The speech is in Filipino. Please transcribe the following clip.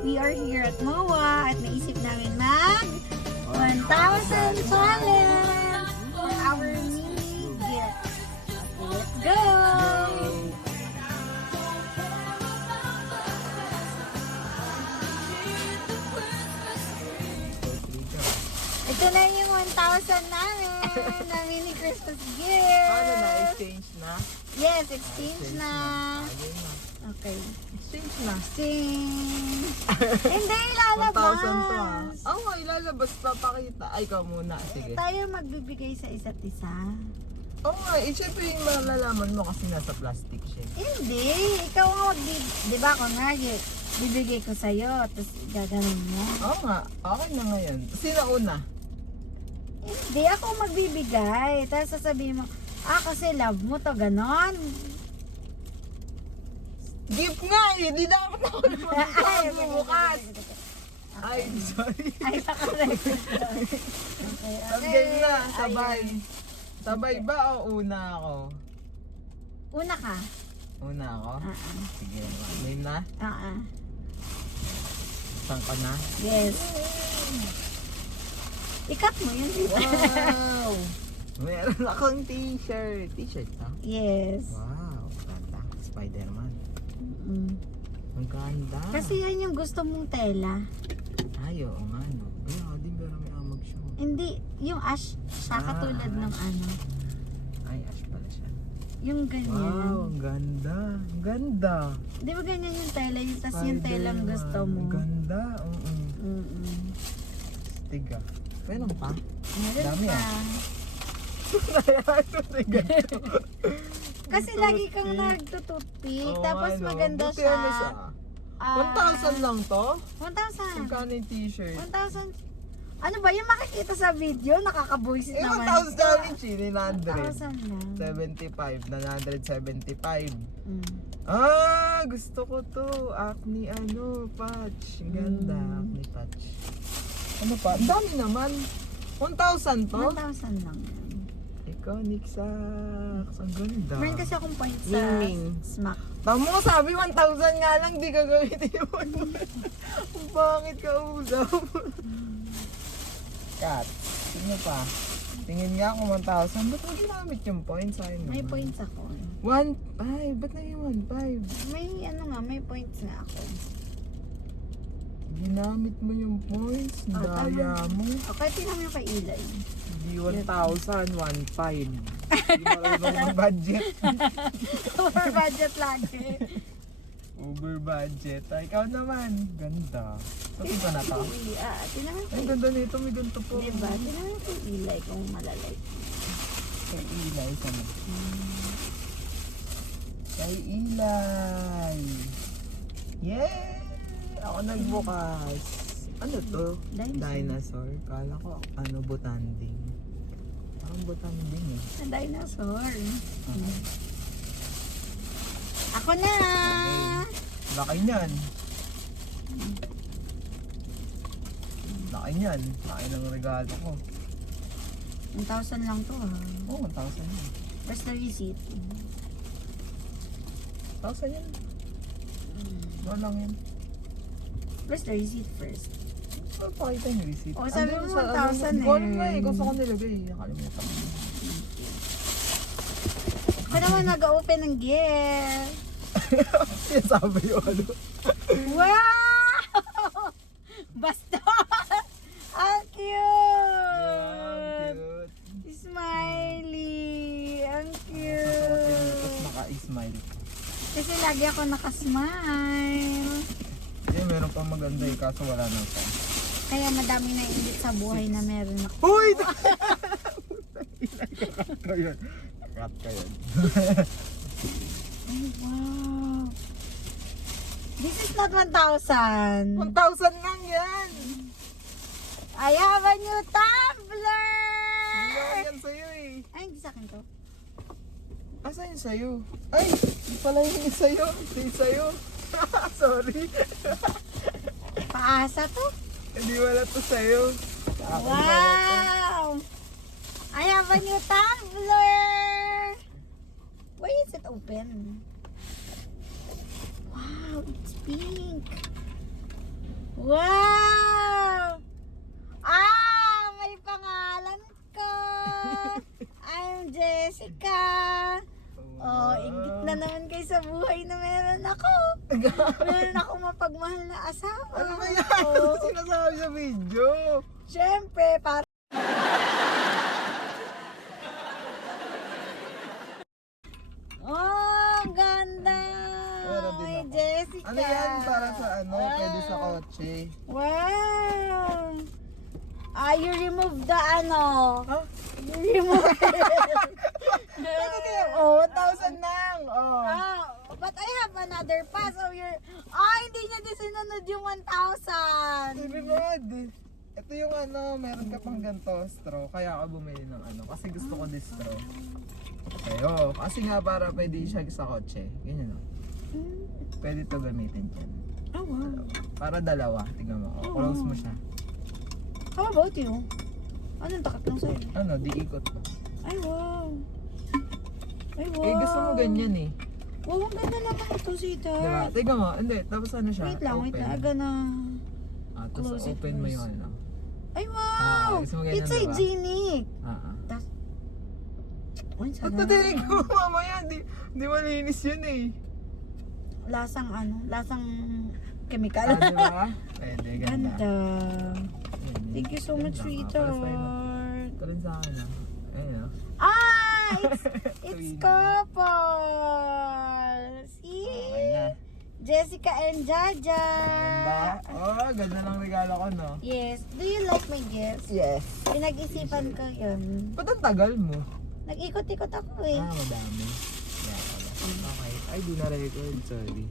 We are here at MOA at naisip namin mag 1,000 challenge for our mini gift. Let's go! Ito na yung 1,000 namin na mini Christmas gift. Paano na? Exchange na? Yes, exchange na. Ayun na. Okay. Exchange na. Exchange. Hindi, ilalabas. 1,000 to ha. Oo nga, ilalabas. Papakita. Ay, ikaw muna. Sige. Tayo magbibigay sa isa't isa. Oo nga, siyempre yung malalaman mo kasi nasa plastic siya. Hindi. Ikaw ang di ba ako nga, bibigay ko sa'yo, tapos gagawin mo. Oo nga, okay na ngayon. Sino una? Hindi, ako magbibigay. Tapos sasabihin mo, kasi love mo to, ganon. Gift nga eh! Di dapat ako naman bukas! Ay, sorry. Ay, nakarek. Tapos game na, sabay. Sabay ba o una ako? Una ka. Una ako? Sige, name na? Saan ka na? Yes. Ikat mo yun. Wow! Meron akong t-shirt. T-shirt ha? Yes. Wow, ganda. Spider-Man. Ang ganda. Kasi yan yung gusto mong tela. Ay, oo nga no. Kaya din pero may amag siya. Hindi, yung ash, siya katulad ng ash. ano. Ay, ash pala siya. Yung ganyan. Wow, ang ganda. Ang ganda. Di ba ganyan yung tela? Tapos yung telang gusto mo. Ang ganda. Oo. Mm-mm. Tiga. Meron pa? Meron Dami pa. Kasi lagi kang nagtututpick. Tapos maganda Buti siya. ano siya? 1,000 lang to? 1,000. Magkano yung t-shirt? 1,000. Ano ba yung makikita sa video? Nakakabuisit Eh, naman. 1,000 challenge eh, 1,000 lang. 975. Mm. Gusto ko to. Acne patch. Ang ganda. Acne patch. Ano pa? Ang dami naman. 1,000 to? 1,000 lang yan. Iconic socks. Ang ganda. Meron kasi akong points sa Ming. smack. Tama mo sabi 1,000 nga lang. Di ka gamitin yung 1,000. Bakit ka usap? Kat, sino pa? Tingin nga kung 1,000. Ba't mo ginamit yung points? Ayun May naman. points ako. 1,500. Ba't na yung 1,500? May points na ako. Ginamit mo yung points. Daya mo. Okay, tingnan mo yung kay Eli. Hindi 1,000, 1,500. Hindi marunong ng budget. Over budget lagi. Over budget. Ay, ikaw naman. Ganda. Sabi ba na to? Tingnan mo Ay, kay ganda nito. May ganito po. Diba? Tingnan mo kay Eli kung malalay. Kay Ilay. Sana. Kay Ilay. Yay! Ako nagbukas. Ano to? Dinosaur. Kala ko butanding. Parang butanding eh. Ang dinosaur. Ako na! Laki niyan. Laki niyan. Laki ng regalo ko. 1,000 lang to ha. Oo, 1,000 yan. Where's the receipt? 1,000 yan. Ano lang yan. Where's the receipt first? Pakita yung receipt. O, sabi mo 1,000 eh. Kunin mo eh. Gusto ko nilagay. Nakalimutan ko. Ako naman nag-open ng gift. Sabi yung ano. Wow! Basta! Ang cute! Cute. Smiley! Ang Tapos cute! naka-smile. Kasi lagi ako nakasmile. Eh, meron pa maganda eh. Kaso wala nang pa. Kaya madami na ingit sa buhay na meron ako. Uy! Cut ko yun. Cut ko yun. Ay, wow! This is not 1,000. 1,000 lang yan! I have a new tumbler! Hindi yan sa'yo eh. Ay, hindi sa akin to. Asa yun sa'yo? Ay! Hindi pala yun sa'yo. Hindi sa'yo. Sorry. Paasa to? Hindi wala to sa'yo. Wow! I have a new tumbler! Why is it open? Wow, it's pink. Wow! Ah! May pangalan ko! I'm Jessica! Oh, ingit na naman kayo sa buhay na meron ako. Meron akong mapagmahal na asawa. Ano ba yan? Ano sinasabi sa video? Siyempre, para... Oh, ang ganda! Meron din Ay, ako. Jessica! Ano yan? Para sa ano? Pwede sa kotse. Wow! Ah, you remove the ano? Huh? You remove Ano kaya? Oh, 1,000 lang. Oh. Ah, but I have another pass of your... Ah, hindi niya din sinunod yung 1,000. Sinunod. Ito yung ano, meron ka pang ganito, straw. Kaya ako bumili ng ano, kasi gusto ko this straw. Sa'yo. Kasi nga para pwede siya sa kotse. Ganyan o. Pwede to gamitin dyan. Oh, wow. Para dalawa. Tingnan mo. Oh, close mo siya. How about you? Anong takot lang sa'yo? Ano, di ikot ko. Ay, wow. Ay, wow. Eh, gusto mo ganyan eh. Wow, ang ganda naman ito, sweetheart. Diba? Tingnan mo. Hindi, tapos ano siya? Wait lang. I Open. gonna... Ah, tapos Close it open mo first. yung ano. Ay, wow! gusto mo ganyan, It's diba? hygienic. Ah. Tas... Uy, Ba't sarap. nadinig mo mamaya? Di malinis yun eh. Lasang ano? Lasang chemical. Ah, diba? Pwede, ganda. Ganda. Yan, Thank you so much, ganda. Pares tayo na. sweetheart. Ito rin sa akin ah. Ayun ah. Ah! It's Twin. couple! See? Okay na. Jessica and Jaja. Ganda. Oh, ganda ng regalo ko no. Yes. Do you like my gift? Yes. Pinag-isipan ko yun. Ba't ang tagal mo? Nag-ikot-ikot ako eh. Ah, madami. Yeah, pala. Okay. Ay, di na record. Sorry.